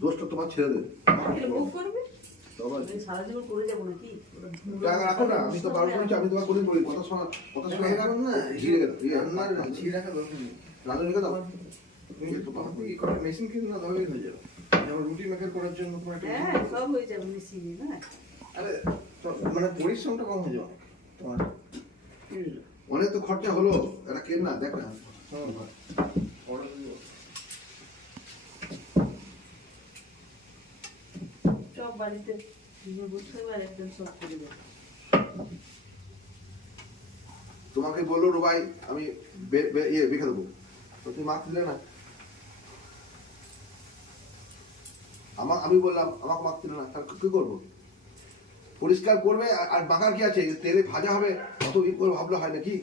দোষটা তোমার ছেড়ে দেবে। সারা জীবন করে যাবো নাকি? রাখো না, আমি তো বারণ করেছি, আমি তোমার করে বলি কথা শোনা, কথা শোনা রাখুন না। ঝিরে গেল রান্নার ঝিরে রাখা দরকার নেই, রান্না রেখে দাও। মেশিন কিনে না তাহলেই হয়ে যাবে। যেমন রুটি মেকার করার জন্য সব হয়ে যাবে মেশিনে না। আরে মানে পরিশ্রমটা কম হয়ে যাবে তোমার। অনেক তো খরচা হলো, এটা কেন না দেখ না। সব বাড়িতে বুঝতে পারে একদম সব করে দেবে। তোমাকে বললো রুবাই আমি বেখে দেবো, তুমি মাছ দিলে না। আমি বললাম আমাকে মাছ দিলে না, তাহলে কি করবো? পরিষ্কার করবে আর বাঁকার কি আছে, তেলে ভাজা হবে, অত করে ভাবলে হয় নাকি?